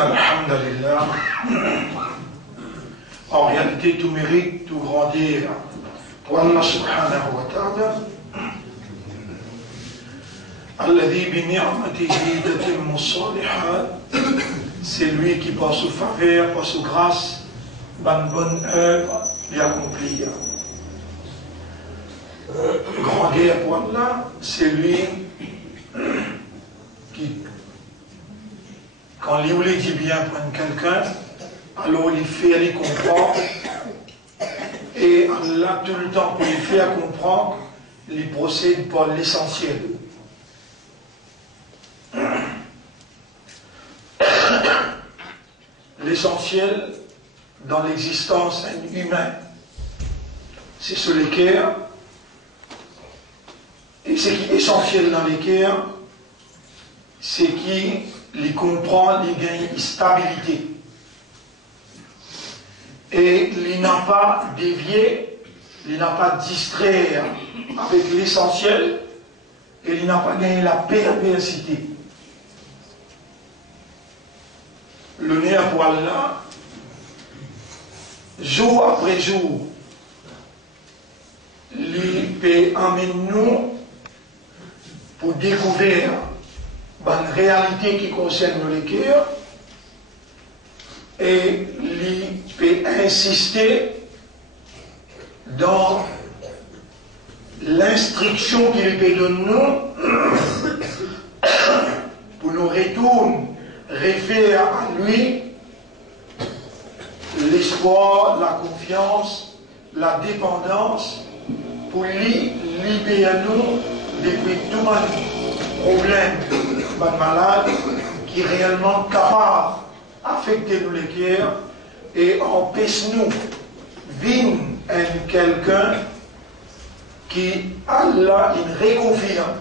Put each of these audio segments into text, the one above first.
Alhamdulillah. En réalité, tout mérite, tout grandir pour Allah subhanahu wa ta'ala. Alladhi bi ni'matihi tatimmu s-salihat. C'est lui qui, par sa faveur, par sa grâce, par une bonne œuvre, lui accomplir. Grandir pour Allah, c'est lui qui, quand il voulait dire bien pour quelqu'un, alors il fait aller comprendre, et Allah tout le temps pour lui faire comprendre, il procède par l'essentiel. L'essentiel dans l'existence humaine, c'est ce l'équerre, et ce qui est essentiel dans l'équerre, c'est qui les comprend, les gagne stabilité. Et il n'a pas dévié, il n'a pas distraire avec l'essentiel, et il n'a pas gagné la perversité. Le nerf pour Allah, jour après jour, il peut amener nous pour découvrir une réalité qui concerne le cœur, et il peut insister dans l'instruction qu'il peut donner nous pour nous retourner, référer à lui l'espoir, la confiance, la dépendance, pour lui libérer nous depuis tout mal problème, mal malade, qui est réellement capable d'affecter nous les cœurs et empêche-nous vivre quelqu'un qui Allah il réconfirme.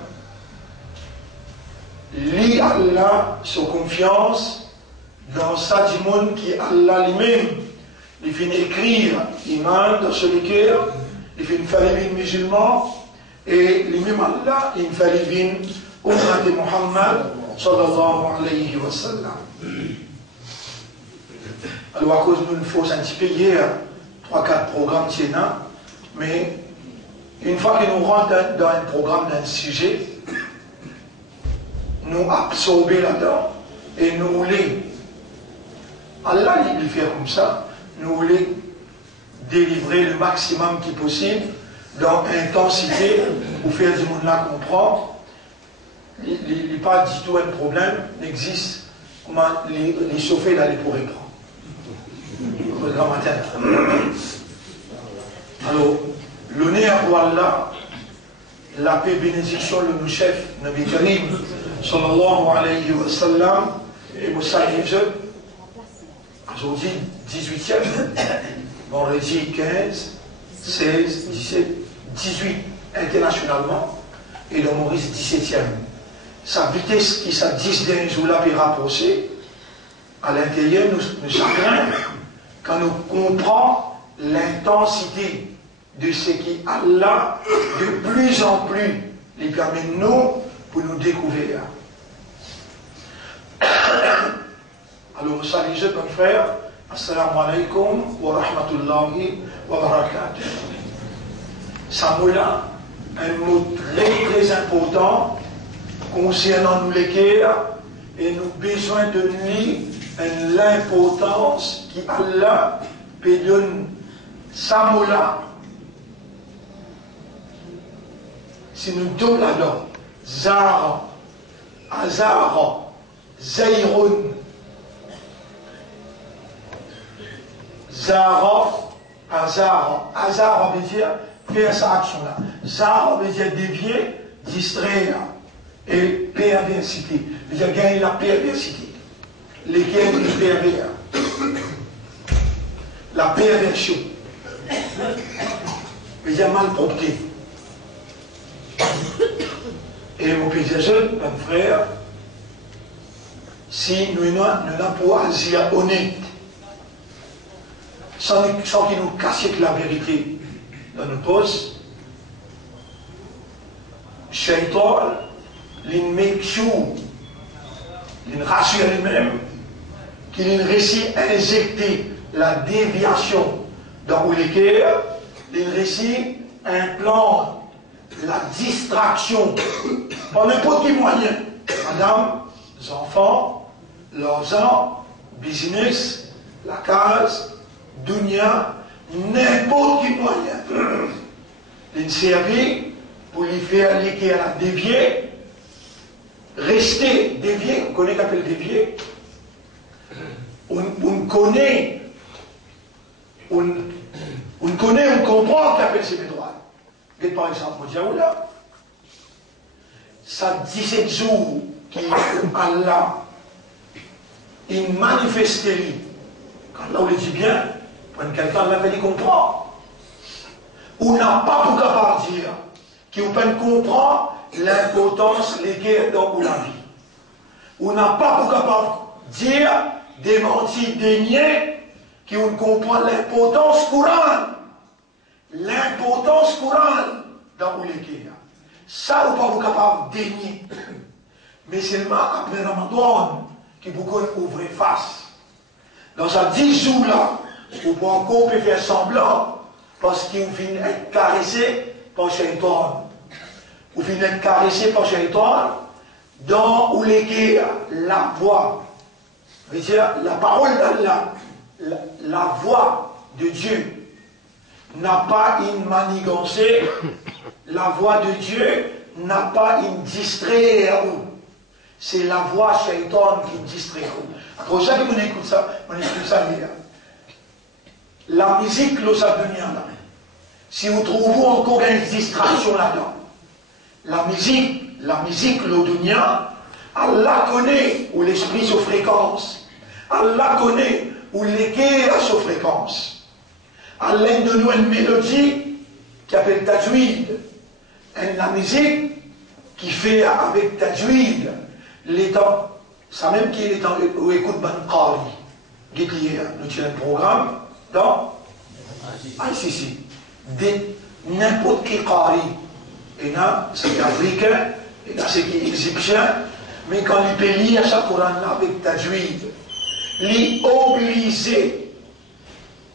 Lui Allah sa confiance dans ça du monde qui Allah lui-même. Il finit écrire iman dans ce cœur, il finit faire les musulmans et lui-même Allah il fait les Ummat de Muhammad sallallahu alayhi wa sallam. Alors à cause d'une fausse un petit peu hier, 3-4 programmes Sénat, mais une fois que nous rentrons dans un programme d'un sujet, nous absorber là-dedans et nous voulons, Allah il fait comme ça, nous voulons délivrer le maximum qui est possible dans intensité pour faire du monde là comprendre. Il n'est pas du tout un problème, n'existe les chauffer là, les pourraient prendre. Le grand matin. Alors, l'honneur pour Allah, la paix et bénédiction, le chef, Nabi Karim, sallallahu alayhi wa sallam, et Moussa Yves, aujourd'hui 18e, vendredi 15, 16, 17, 18 internationalement, et le Maurice 17e. Sa vitesse qui s'est 10 derniers jours là, puis rapprochée, à l'intérieur, nous chagrin quand nous comprenons l'intensité de ce qui Allah, de plus en plus, les permet nous pour nous découvrir. Alors, salut, mon frère, assalamu alaikum wa rahmatullahi wa barakatuh. Ça moula, un mot très très important concernant nous les cœurs et nous besoin de lui l'importance qui Allah peut donner. Ça moula. Si nous donnons là-dedans, Zara, Azara, Zayrun, Zara, Azara. Azara veut dire faire cette action-là. Zara veut dire dévier, distraire et perversité. Veut dire gagner la perversité. Lesquels les pervers. La perversion. Veut dire malpropreté. Et mon petit jeune, mon frère, si nous n'avons pas agir honnête, sans qu'il nous cache la vérité dans nos postes, Shaitan, il make sure, il rassure lui-même, qu'il réussit à injecter la déviation dans les cœurs, il réussit à implanter la distraction par n'importe quel moyen. Madame, les enfants, l'argent, business, la case, dunya, n'importe quel moyen. Il servit pour lui faire liquer à la dévier, rester dévié. On connaît qu'appelle dévier. On connaît, on comprend qu'appelle ses droits. Par exemple, Diaoula, ça 17 jours qu'Allah il manifeste lui. Quand là on le dit bien, quand quelqu'un l'avait dit comprend. On n'a pas pour capable de dire qu'on peut comprendre l'importance des guerres dans la vie. On n'a pas pour capable de dire démentir, dénier, qu'on comprend l'importance courante. L'importance courante dans les guerres. Ça, on n'est pas capable de dénier. Mais seulement après Ramadan, qui vous ouvrir face. Dans ces 10 jours-là, vous pouvez encore faire semblant parce qu'il vient être caressé par Shaitan. Vous venez être caressé par Shaitan dans où les guerres, la voix, veut dire la parole d'Allah, la voix de Dieu n'a pas une manigancée, la voix de Dieu n'a pas une distraire. C'est la voix Shaitan qui distrait. Quand chaque fois qu'on écoute ça, hier. La musique, là. Si vous trouvez encore une distraction là-dedans, la musique, l'odunia, Allah connaît où l'esprit se fréquence. Allah connaît où l'équerre se fréquence. Allah donne nous une mélodie qui s'appelle Tajwid. La musique qui fait avec Tajwid. L'état, ça même qui est l'état où écoute Ban Qari. Nous avons un programme dans ICC. N'importe quel Qari. Et là, c'est africain, et là, c'est égyptien. Mais quand il peut lire ce Coran-là avec Tajwid, il est obligé,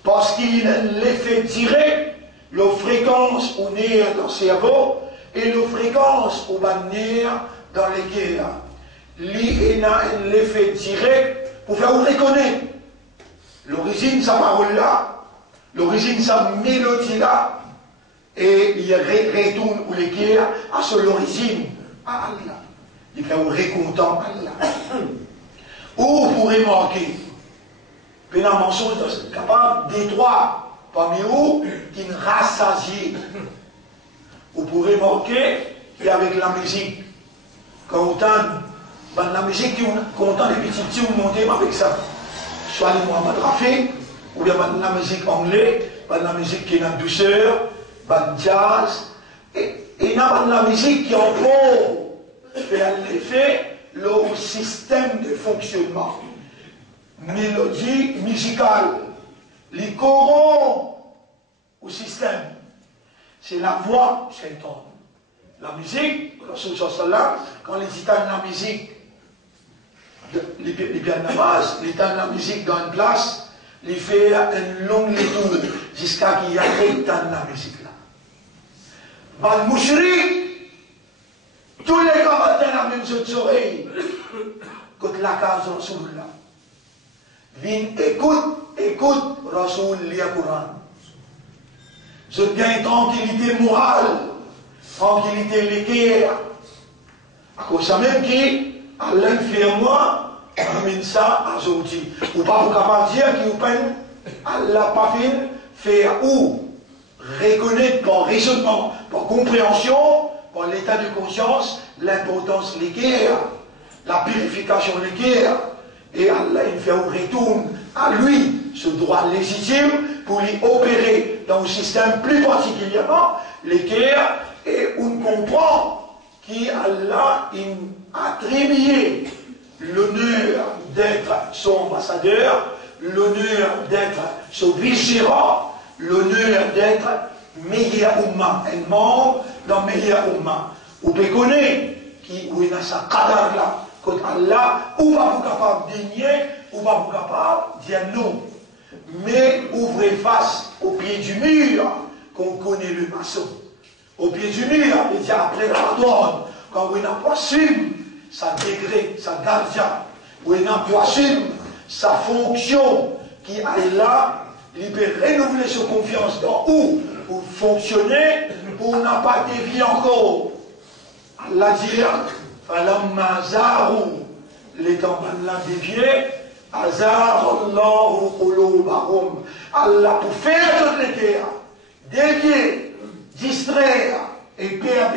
parce qu'il a l'effet direct, la fréquence au nerf dans le cerveau, et la fréquence au bas de nerf dans les cœurs. Il a l'effet direct pour faire vous reconnaître l'origine de sa parole-là, l'origine de sa mélodie-là, et il retourne ou les cœurs à son origine, à Allah. Il fait un récontent Allah. Ou vous pourrez marquer. Puis dans le mensonge, capable des trois, parmi vous, qui ne rassasiez. Vous pourrez marquer, et avec la musique. Quand on entend la musique, quand on entend les petits petits, vous montez avec ça. Soit les Mohamed Rafi, ou bien la musique anglaise, la musique qui est dans douceur, le jazz, et la musique qui en peut faire l'effet, le système de fonctionnement. Mélodie musicale, les corons au système. C'est la voix, c'est le ton. La musique, quand les titans de la musique, les pianos de base, les titans de la musique dans une place, les fait une longue lecture jusqu'à qu'il y ait des titans de la musique là. Dans le moucherie, tous les combattants la même oreille, quand la case de Rasoul là. Vin écoute Rasoul lia Coran. Je gagne tranquillité morale, tranquillité l'équerre. À cause de même qui, Allah fait moi, amène ça à aujourd'hui. Ou pas vous capable de dire qu'il vous peine, Allah pas faire ou reconnaître par raisonnement, par compréhension, par l'état de conscience, l'importance de l'équerre, la purification de l'équerre. Et Allah il fait un retour à lui ce droit légitime pour lui opérer dans un système plus particulièrement l'équerre et on comprend qu'Allah a attribué l'honneur d'être son ambassadeur, l'honneur d'être son vice-gérant, l'honneur d'être meilleur umma, un membre dans meilleur umma. Vous pouvez connaître qui où il a sa cadre là. Quand Allah, ou pas vous capable de nier, ou pas vous capable de dire non. Mais ouvrez face au pied du mur, qu'on connaît le maçon. Au pied du mur, il dit après Ramadan, quand vous n'avez pas su sa degré, sa gardien, vous n'avez pas su sa fonction, qui est là, il peut renouveler sa confiance dans où pour fonctionner, pour n'a pas dévié encore. Allah dit, Falamma zaru, les temps dévié, azarallahu qulubahum. Allah pour faire toute les terres, dévier, distraire et perdre,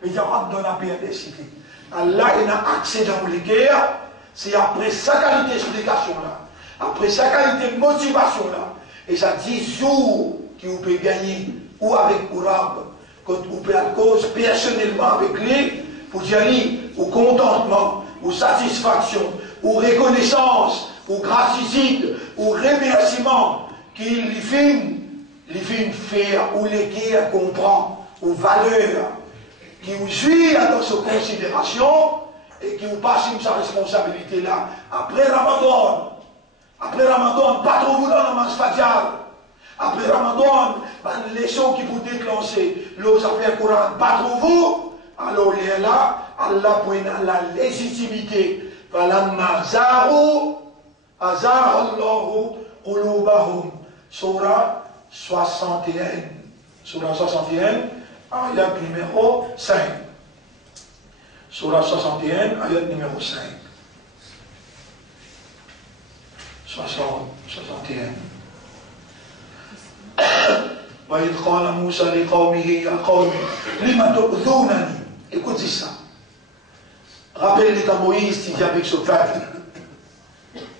mais il y a pas de la perdicité. Allah il a accès dans les guerres, c'est après sa qualité d'explication là, après sa qualité de motivation là, et ça 10 jours qui vous peut gagner, ou avec Ourab, quand vous pouvez à cause personnellement avec lui, pour y aller au contentement, ou satisfaction, ou reconnaissance, ou gratitude, ou remerciement, qu'il lui fait faire, ou les guerres comprend, ou valeur, qui vous suit dans sa considération, et qui vous passe sa responsabilité là. Après Ramadan, pas trop vous dans la masse faciale. Après Ramadan, les leçons qui vous déclencher, les affaires courantes, pas trop vous. Alors là, Allah point la légitimité. Falamma zaru, azarallahu qulubahum. Surah 61. Surah 61, ayat numéro 5. Surah 61, ayat numéro 5. 61. وإذ قال موسى لقومه يا قوم لم تؤذونني. Écoutez ça. Rappelez-les quand Moïse dit avec ce peuple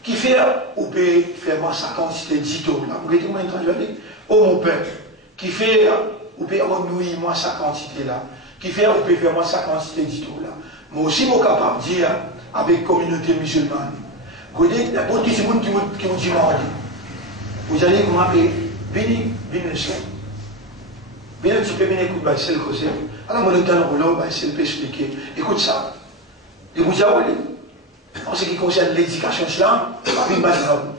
qui fait ou peut faire moi sa quantité d'ito là. Vous voyez comment il traduit? Oh mon peuple, qui fait ou peut renouer moi sa quantité là. Qui fait ou peut faire moi sa quantité d'ito là. Moi aussi, je suis capable de dire avec la communauté musulmane. Vous voyez, il y a beaucoup de gens qui vous disent vous allez vous appeler, venez le soir. Venez un petit peu, venez écouter, c'est le conseil. Alors, moi, le temps de rouleau, c'est le peu expliqué. Écoute ça. Et vous dites, en ce qui concerne l'éducation islam, pas une base d'homme.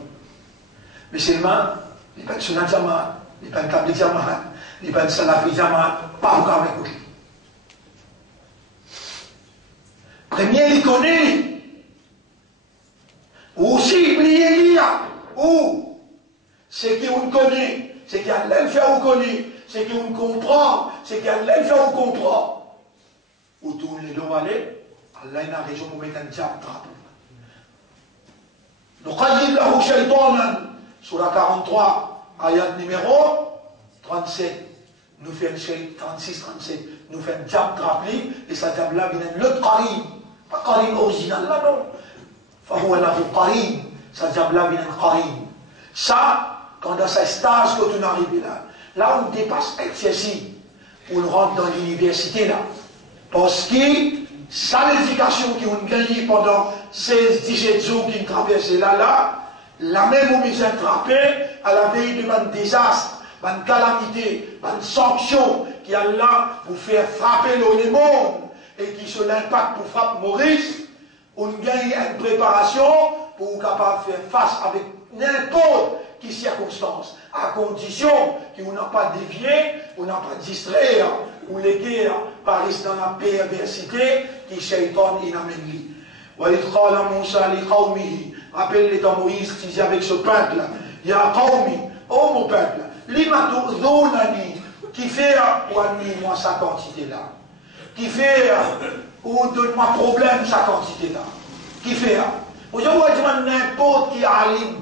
Mais seulement, il n'y a pas de sunnah jamaat, il n'y a pas de tabli jamaat, il n'y a pas de salafi jamaat, pas encore écouter. Premier, il connaît. Ou aussi, il y a. Ou, c'est qu'on connaît, c'est qu'il y a l'enfer ou connaît, c'est qu'on comprend, c'est qu'il y a l'enfer ou comprend. Où tous les deux aller, Allah a raison pour mettre un diable drapeau. lahu shaytanan, surah 43, ayat numéro 37. Nous fait 36-37. Nous fait un diable rappelé, et ça diable là vient l'autre qarin. Pas qarin original là, non. Fahuwa lahu qarin. Ça diable là vient qarin. Ça, quand dans ce stage que tu arrives là, là on dépasse excessif. On rentre dans l'université là. Parce que ça, l'éducation qui ont gagné pendant 16-17 jours qui traversent là, la même où ils ont attrapé à la veille de un désastre, une calamité, une sanction qui a là pour faire frapper le monde et qui sur l'impact pour frapper Maurice, on gagne une préparation pour être capable de faire face avec n'importe quelle circonstance, à condition qu'on n'a pas dévié, on n'a pas distrait, ou les guerres paraissent dans la perversité qui Shaitan il amène lui. Rappelle les temps Moïse qui disait avec ce peuple, il y a Qawmi, oh mon peuple, qui fait ou moi sa quantité là, qui fait ou donne-moi problème sa quantité là, qui fait, vous avez n'importe qui alim,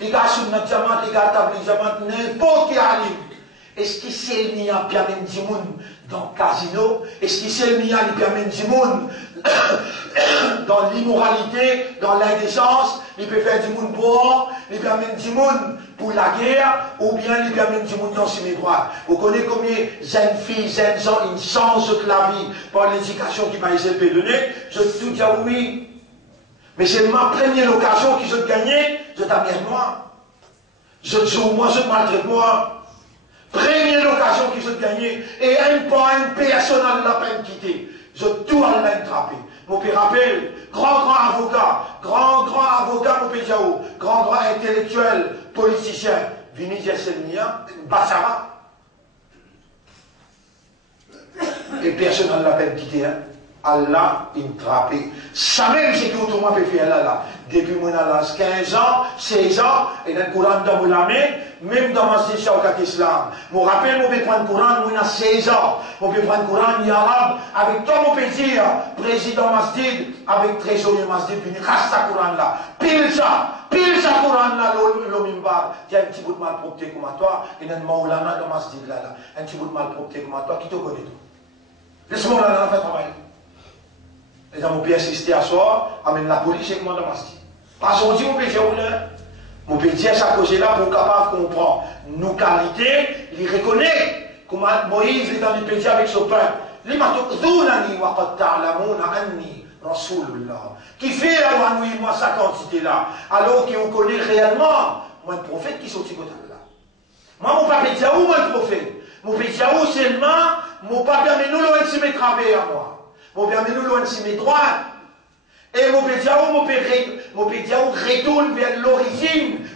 les gars sur notre diamant, les gars tabli diamant, n'importe qui alim. Est-ce qu'il sait le mien qui amène du monde dans le casino? Est-ce qu'il sait le mien qui amène du monde dans l'immoralité, dans l'indécence? Il peut faire du monde boire, il peut amener du monde pour la guerre, ou bien il peut amener du monde dans ses droits. Vous connaissez combien de jeunes filles, jeunes gens, ils changent toute la vie par l'éducation qui m'a été donnée? Je tout dis oui. Mais c'est ma première occasion que je gagne, je t'amène moi. Je joue moi, je maltraite moi. Première occasion que je gagne, et un personne ne l'a pas quitté. Je tout à l'attraper. Mon père rappelle, grand avocat, grand avocat, mon père Diao, grand intellectuel, politicien, Vini Diaselmia, Bassara. Et personne ne l'a pas quitté. Hein. Allah intrapé. Ça même, c'est que tout le monde peut faire là. Depuis mon âge 15 ans, 16 ans, et dans le Coran dans mon main, même dans ma station au Islam. Je me rappelle, je peux prendre le Coran, moi, 16 ans. Je peux prendre le Coran en arabe, avec toi, mon petit, président Masjid, avec trésorier Masjid, puis il reste ce Coran là. Pile ça Coran là, le mimbar. Il y a un petit bout de malpropreté comme toi, et dans le Maulana dans Masjid là. Un petit bout de malpropreté comme toi, qui te connaît tout. Laisse-moi là, faire travail. Et dans mon père assisté à soi, amène la police et comment dans ma style. Parce qu'on dit, mon père, mon père dit à sa cause là pour capable comprendre nos qualités, il reconnaît comment Moïse est dans le pays avec son peuple. Il m'a dit, qui fait à moi sa quantité là, alors qu'on connaît réellement, moi, un prophète qui sortit côté là. Moi, mon papa dit, où moi, le prophète? Mon père dit, où seulement, mon papa, mais nous, l'on se met travailler à moi. Mon père, nous, loin de mes droits. Et mon père, retourne vers l'origine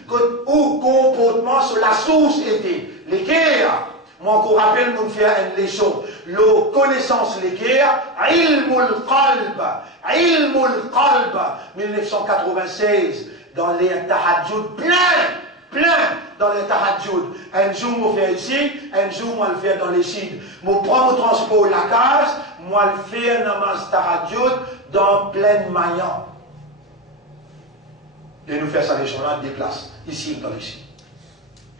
où comportement sur la source était. Les guerres. Moi, encore rappelle, nous faire une leçon. La connaissance, les guerres, ilmul qalb, 1996, dans les tahajjud, plein dans les tahajjud. Un jour, je le fais ici, un jour, je le fais dans les sites. Je prends mon transport la case, moi le fais dans ma tahajjud dans plein maillant. Et nous faisons ça, les gens là, déplace, ici, dans les sites.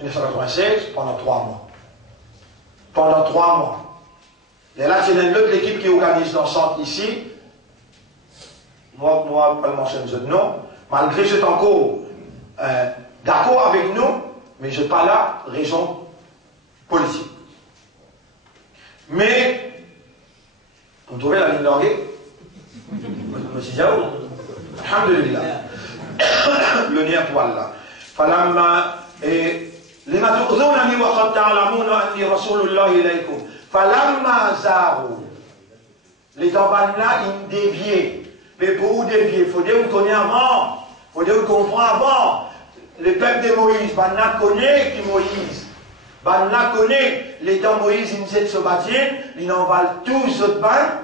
1996, pendant 3 mois. Pendant 3 mois. Et là, c'est une autre équipe qui organise dans le centre ici. Moi, pas le mentionner de nom. Malgré que c'est encore d'accord avec nous, mais je n'ai pas là raison politique. Mais, vous trouvez la ligne d'orgueil? Monsieur Diaou, alhamdulillah. Le nez à poil là. Falamma et les matouzonani wa qad ta'lamuna anni rasulullah ilaykum. Falamma zaru. Les tambanes là, ils déviaient. Mais pour vous dévier, il faut dire qu'on connaît avant. Il faut dire qu'on comprend avant. Le peuple de Moïse, Banna connaît qui Moïse. Banna connaît les temps Moïse, ils nous se bâtir, ils en valent tous autres bains.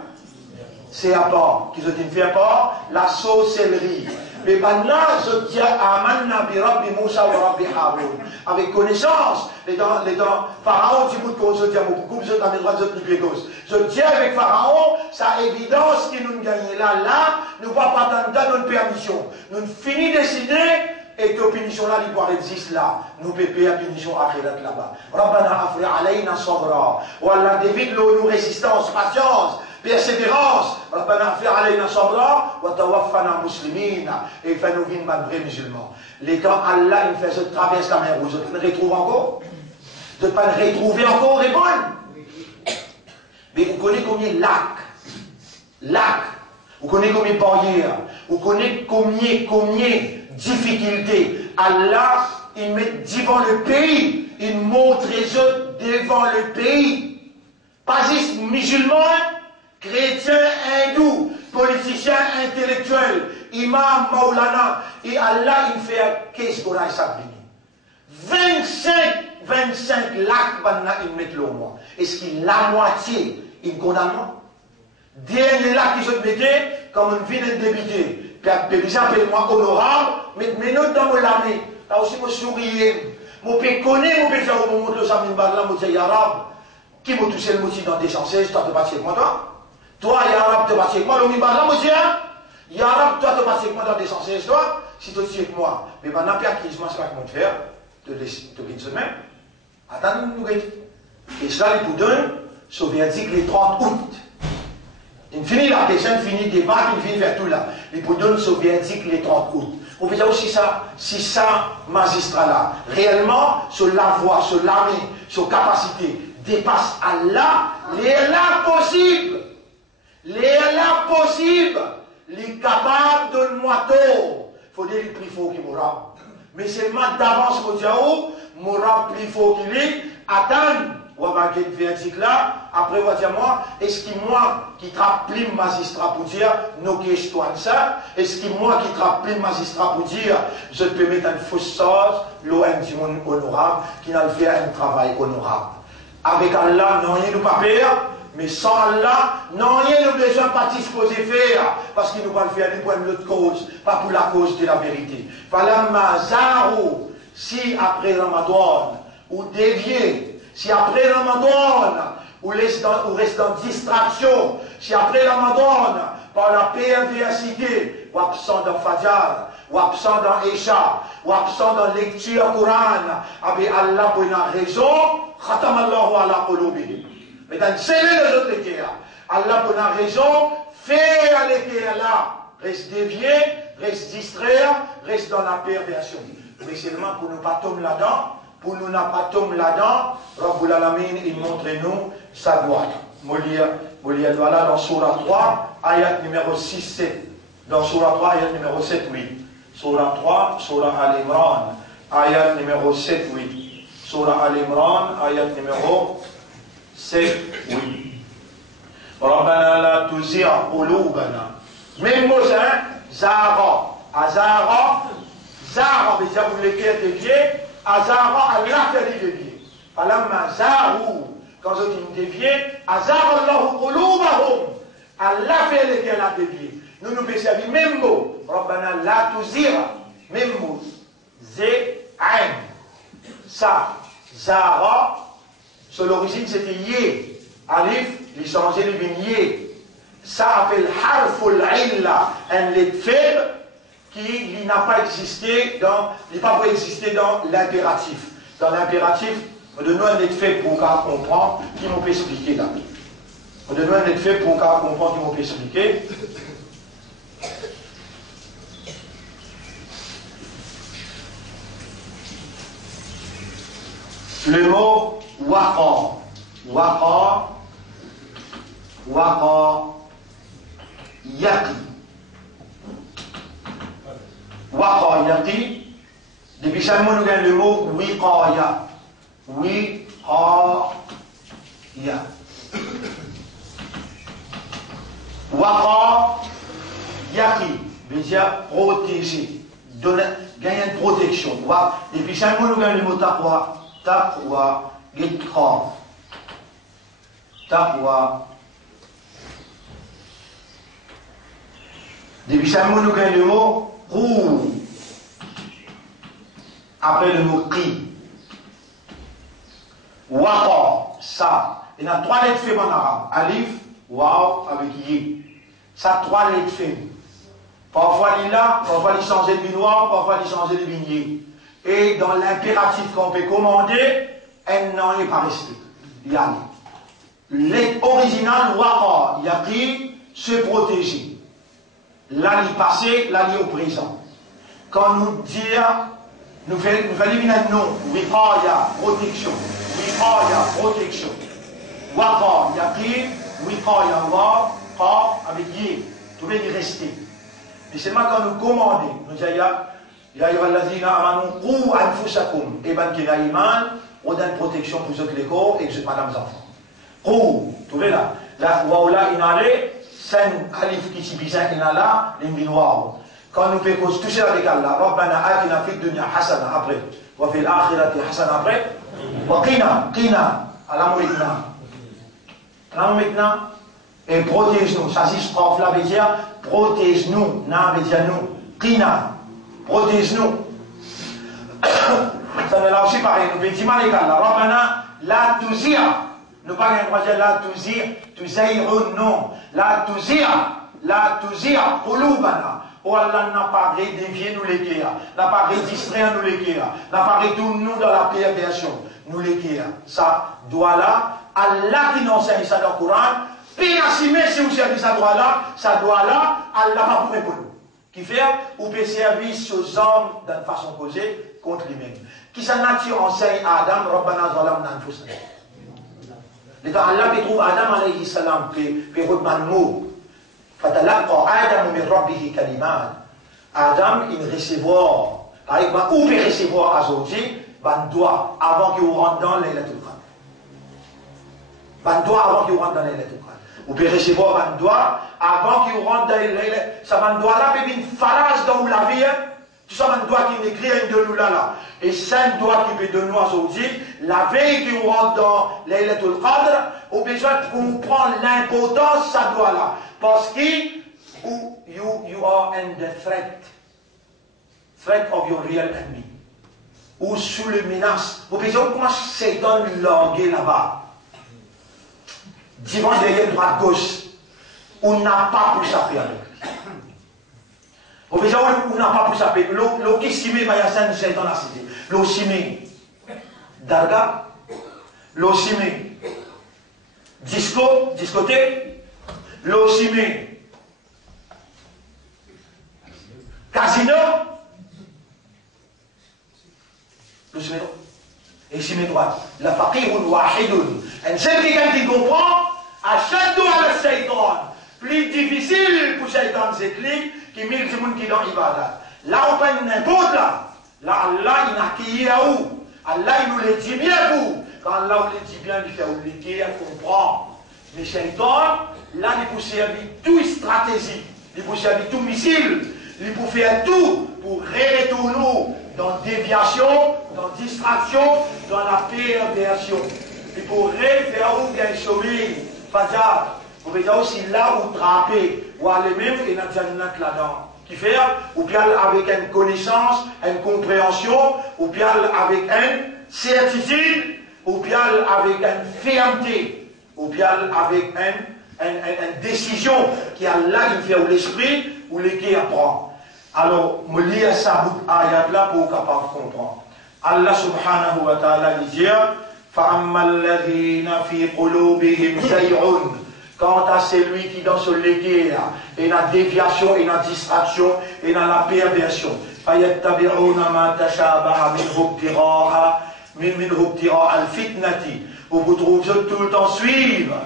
C'est à part. Qu'ils ont fait à part, la sorcellerie. Mais Banna, je tiens à Amanna bi Rabbi Moussa wa Rabbi Haroun. Avec connaissance, les temps Pharaon, tu bout qu'on se tient beaucoup, je t'amène droit de précoce. Je tiens avec Pharaon, sa évidence qui nous gagne là, nous ne pas attendre notre permission. Nous finissons décider. Et et que punition là, l'histoire existe là. Nous pépé à punition akhirat là-bas. Rabbana afri alayna sabra. Wallah, David, nous résistance, patience, persévérance. Rabbana afri alayna sabra. Wa tawaffana muslimina. Et fait nous vivre malgré musulmans. Les temps, Allah, il fait se traverse la mer rouge. Vous ne retrouvez encore? Vous ne pas le retrouver encore, répondre. Mais vous connaissez combien de lacs, vous connaissez combien de barrières, vous connaissez combien de difficultés. Allah, il met devant le pays, il montre les autres devant le pays. Pas juste musulmans, chrétiens, hindous, politiciens, intellectuels, imam, maulana, et Allah, il fait qu'est-ce qu'on a ça béni. 25 lacs, il met le mois. Est-ce qu'il la moitié, il condamne? Dernier lac qu'ils ont metté, comme une ville débité. Puis, déjà, appelle-moi honorable, mais nous dans mon lamé. Là aussi, je souris. Je peux connaître, je peux faire au moment de l'Osamine Bagla, je dis arabe. Qui m'a touché le motif dans des chansons, toi, tu passes avec moi, toi? Toi, Yarab, tu passes avec moi, l'Osamine Bagla, je dis, Yarab, toi, tu passes avec moi dans des chansons, toi? Si tu es avec moi, mais maintenant, Pierre, qui se mange pas comment faire, te une semaine. Attends, nous, et cela, il vous donne, soviétique, les 30 août. Il finit la question, il finit le débat, il finit faire tout là. Il vous donne soviétique, les 30 août. On peut dire aussi ça, si ça, magistrat là, réellement, sur la voix, sur l'armée, sur capacité, dépasse Allah, les là possible. Les là possible. Les capables de moi tôt. Il faut dire les plus fort qui mourra. Mais seulement d'avance, il faut dire, mourra plus fort qu'il est, attendre. Ou avoir un verdict là, après on va dire moi, est-ce que moi qui trappe plus magistrat pour dire nos questions ça, est-ce que moi qui trappe plus magistrat pour dire je peux mettre une fausse sauce, l'OM du monde honorable, qui n'a fait un travail honorable. Avec Allah, non rien nous pas faire, mais sans Allah, non rien nous besoin pas disposer faire, parce qu'il nous va le faire pour une autre cause, pas pour la cause de la vérité. Falamma zaru, si après Ramadan, ou dévier, si après Ramadan, ou reste dans distraction, si après Ramadan, par la perversité, ou absent dans Fajr, ou absent dans Isha, ou absent dans lecture Coran, avec Allah pour une raison, khatamallahu ala qulubihim. Mais dans les autres équerres, Allah pour une raison, fait à l'équerre là, reste dévié, reste distrait, reste dans la perversion. Mais seulement pour ne pas tomber là-dedans, pour nous n'a pas tombé là-dedans, Rabbul Alamin, il montre nous sa gloire. Molière, voilà dans Surah 3, ayat numéro 6-7. Dans Surah 3, ayat numéro 7-8. Surah 3, Surah Al-Imran, ayat numéro 7-8. Surah Al-Imran, ayat numéro 7-8. Rabbana la tuzigh qulubana. Même mot, hein, Zara. Azara, Zara, mais ça vous l'écrivez dévié. Azara, Allah fait des déviés. Falamma zaru, quand je dis dévié, Azara Allahu qulubahum. Allah fait lesquels a dévié. Nous nous faisons même mot. Rabbana la tuzigh, même mot. Z'ain. Ça, Zara, sur l'origine c'était Yé. Alif, il changeait le yé. Ça appelle harful illa, un lettre faible qui n'a pas existé dans, il n'a pas existé dans l'impératif. Dans l'impératif, on donne un lettre faible pour qu'on comprenne, qui m'ont expliqué là. On donne un lettre faible pour qu'on comprenne, qui m'ont expliqué. Le mot waqa. Waqa. Waqa. Yaqi. Waqa yaqi. Depuis ça, nous avons le mot wiqaya. Wiqaya. Waqa yaqi. Veut dire protéger. Gagner une protection. Depuis ça, nous avons le mot taqwa. Taqwa. Gitqaf. Taqwa. Depuis ça, nous avons le mot Qou. Après le mot Qi. Waqa, ça. Il y a 3 lettres faibles en arabe. Alif, Waw, avec Yi. Ça, 3 lettres faibles. Parfois il a, parfois il changeait de vin noir, parfois il changeait de vignier. Et dans l'impératif qu'on peut commander, elle n'en est pas restée. Il y a l'original waqa, il y a pris se protéger. Là, il passé, là, il est au présent. Quand nous disons, nous faisons un nom, wiqaya, protection. Wiqaya, protection. Waqa, il y a pris, wiqaya, waqa, avec yé. Tout le monde est resté. Mais seulement quand nous commandons, nous disons, ya ayyuhallazina amanu qu anfusakum, et ben qui a iman, on donne protection pour ceux qui les corps et que madame enfants. Qu, tout le monde là. Là, waoula inale, sen alif qui s'y bizarre inala, l'imbinoir. Quand nous pouvons toucher avec Allah, Rabbana atina fid dunya hasana après, wa fil akhirati hasana après, wa qina, alamu maintenant, et protège-nous. Ça, si je prends la veut dire, protège-nous, na veut dire nous, qina, protège-nous. Ça ne l'a aussi pareil, nous pouvons dire avec Allah, Rabbana la tuzia, nous pas un projet la tuzia, non, la tuzia, qulubana. Oh Allah n'a pas dévié nous les guerres, n'a pas distrait nous les guerres, n'a pas retourné nous dans la perversion, nous les guerres. Ça doit là, Allah qui nous enseigne ça dans le Coran, puis assumer si vous servez ça doit là, Allah va vous répondre. Qui fait, ou peut servir aux hommes d'une façon posée contre lui-même. Qui sa nature enseigne à Adam, Rabbana zalamna anfusana. Et quand Allah peut trouver Adam alayhi salam, peut retenir le mot. Fatalaqa Adam min rabbihi kalimat. Adam, il recevoir, avec ou peut recevoir Azoti, ban doit avant qu'il rentre dans l'Laylatul Qadr. Ban doit avant qu'il rentre dans l'Laylatul Qadr. Ou peut recevoir ban doit avant qu'il rentre dans l'Laylatul Qadr. Ça ban doit là, peut une phrase dans la vie. Tout ça ban doit qui écrit un de nous là. Et c'est doit qui peut de nous Azoti, la veille qu'il rentre dans l'Laylatul Qadr, au besoin de comprendre l'importance ça doit là. Parce que you are in the threat of your real enemy. Ou sous le menace. Vous pouvez dire comment Satan langué là-bas. Divan derrière droite gauche. On n'a pas pu s'appeler avec lui. Vous pouvez dire on n'a pas pu s'appeler. L'eau qui simé, il y a ça, Satan a cité. L'eau simé. Darga. L'eau simé. Discothèque. L'osimé, casino, l'osimé droit, et simé droite, la faqirun wahidun. Un seul quelqu'un qui comprend, à chaque fois le Satan, plus difficile pour Satan s'éclipse, qui mille gens qui dans l'ibadat. Là, on prend n'importe là, Allah, il n'a qu'à y a où, Allah, il nous le dit bien vous, quand Allah, il le dit bien, il fait oublier, il comprend. Mais Satan, là, il peut servir toute stratégie, il peut servir tout missile, il peut faire tout pour retourner dans déviation, dans distraction, dans la perversion. Il pourrait faire où il y a un sommeil, fajar. Vous pouvez dire aussi là où trapper, ou aller même et n'a là-dedans. Qui fait, ou bien avec une connaissance, une compréhension, ou bien avec une certitude, ou bien avec une fermeté. Ou bien avec une décision qui a là, il fait l'esprit ou l'équipe apprend. Alors, je lis ça ayat là pour capable comprendre. Allah subhanahu wa ta'ala dit فَأَمَّا الَّذِينَ فِي قُلُوبِهِمْ زَيْغٌ. Quant à celui qui dans ce légué et dans la déviation et dans la distraction et dans la perversion. فَيَتَّبِعُونَ مَا تَشَابَهَ مِنْهُ ابْتِغَاءَ الْفِتْنَةِ. Vous trouvez tout le temps suivre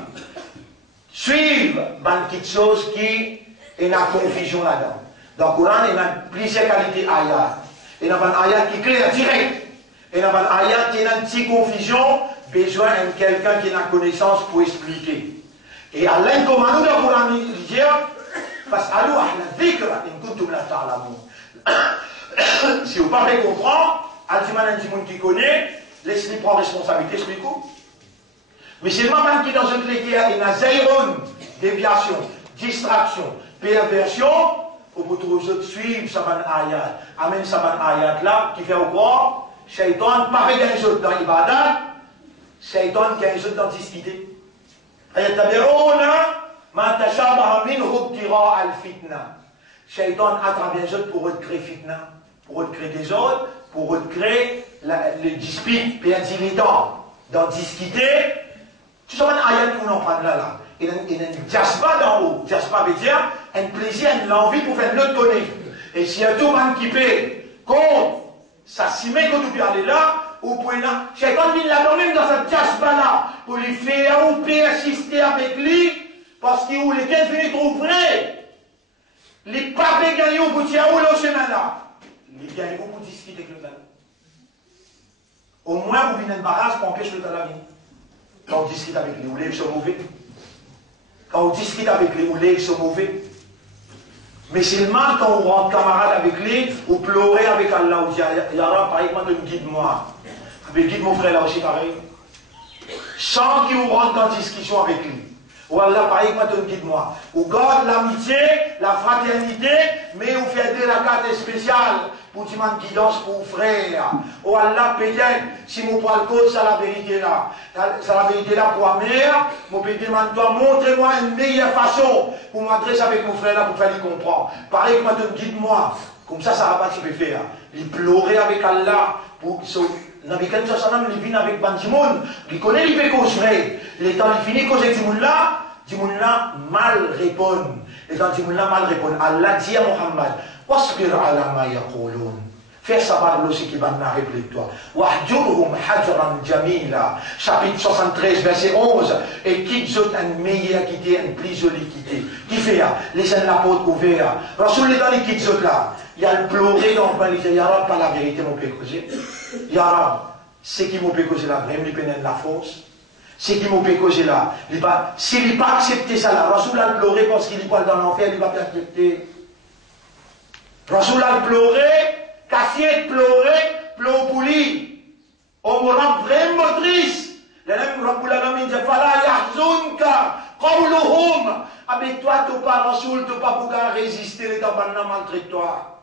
quelque chose qui est dans la confusion là-dedans. Dans le Coran, il y a plusieurs qualités ayat. Il y a un ayat qui est clair, direct. Il y a un ayat qui est dans une petite confusion, besoin de quelqu'un qui a la connaissance pour expliquer. Et à l'incommandement dans le Coran, il dit فَاسْأَلُوا أَهْلَ الذِّكْرِ إِن كُنتُمْ لَا تَعْلَمُونَ. Si vous parlez comprendre, Altiman un petit monde qui connaît, laisse-lui prendre responsabilité, explique-vous. Mais c'est le moment qui dans un clé il y a zéron, déviation, distraction, perversion, au bout de vous suivre Saban Ayat. Amen Saban Ayat là, qui fait au quoi? Shaitan, pas avec un autre dans l'ibadat, Shaitan qui a un autre dans discuter. Ayatabirouna, ma tashabaha minhu ibtira al-fitna. Shaitan à travers les autres pour recréer fitna, pour recréer des autres, pour recréer les disputes, puis un dividende, d'en discuter. Tu sais, un ayat qu'on en prend là. Il y a une jaspa d'en haut. Jaspa veut dire un plaisir, une envie pour faire l'autre connaître. Et s'il y a tout le monde qui paie contre, ça s'y met quand tu peux aller là, ou pour là. Shaitan vient là quand même dans cette jaspa là, pour lui faire ou persister avec lui, parce qu'il ou lesquels finissent trop vrai. Les papes gagnent au bout de le chemin là. Les gagnent au bout de discuter avec le gars. Au moins, vous venez un barrage pour empêcher le gars la vie. Quand on discute avec les oulés, ils sont mauvais. Quand on discute avec les oulés, ils sont mauvais. Mais seulement quand on rentre camarade avec lui, ou pleurer avec Allah, ou dire, Yara, par exemple, guide-moi. Avec guide mon frère là aussi, pareil. Sans qu'il rentre en discussion avec lui. Ou Allah, par exemple, guide-moi. Ou garde l'amitié, la fraternité, mais ou fait de la carte spéciale pour dire une guidance pour frère. Ou Allah, pédien, si mon poil cause, c'est la vérité là. C'est la vérité là pour ma mère. Mon pédien, toi, montrez-moi une meilleure façon pour m'adresser avec mon frère là pour faire lui comprendre. Pareil, guide-moi. Comme ça va pas ce que faire. Il pleurer avec Allah pour Nabi Karim Sallam, il vient avec Bandimoun, il connaît les pécos vrai. Les temps, il finit cause avec Dimoun là, mal répond. Et dans Dimoun là, mal répond. Allah dit à Muhammad, wasbir ala ma yaqulun. Fais savoir aussi qui va nous répliquer toi. Wahjurhum hajran jamila. Chapitre 73, verset 11. Et quitte un meilleur quitté, un plus joli quitté. Qui fait ça? Laissez la porte ouverte. Rasoul est dans les quittes là. Il y a le pleuré dans le pain, il dit, Yara, pas la vérité, mon père causé. Yara, c'est qui mon père causé là, vraiment, il pénètre la force. C'est qui mon père causé là. S'il n'a pas accepté ça là, Rasoul a pleuré parce qu'il est pas dans l'enfer, il va pas accepter. Rasoul a pleuré, Cassier pleure pour lui. On me rend vraiment triste. Le même Rabbul Alamin dit, Fala yahzunka, qawluhum. Ah mais toi, tu n'as pas Rasoul, tu n'as pas pouvoir résister, les tabanna maltraite toi.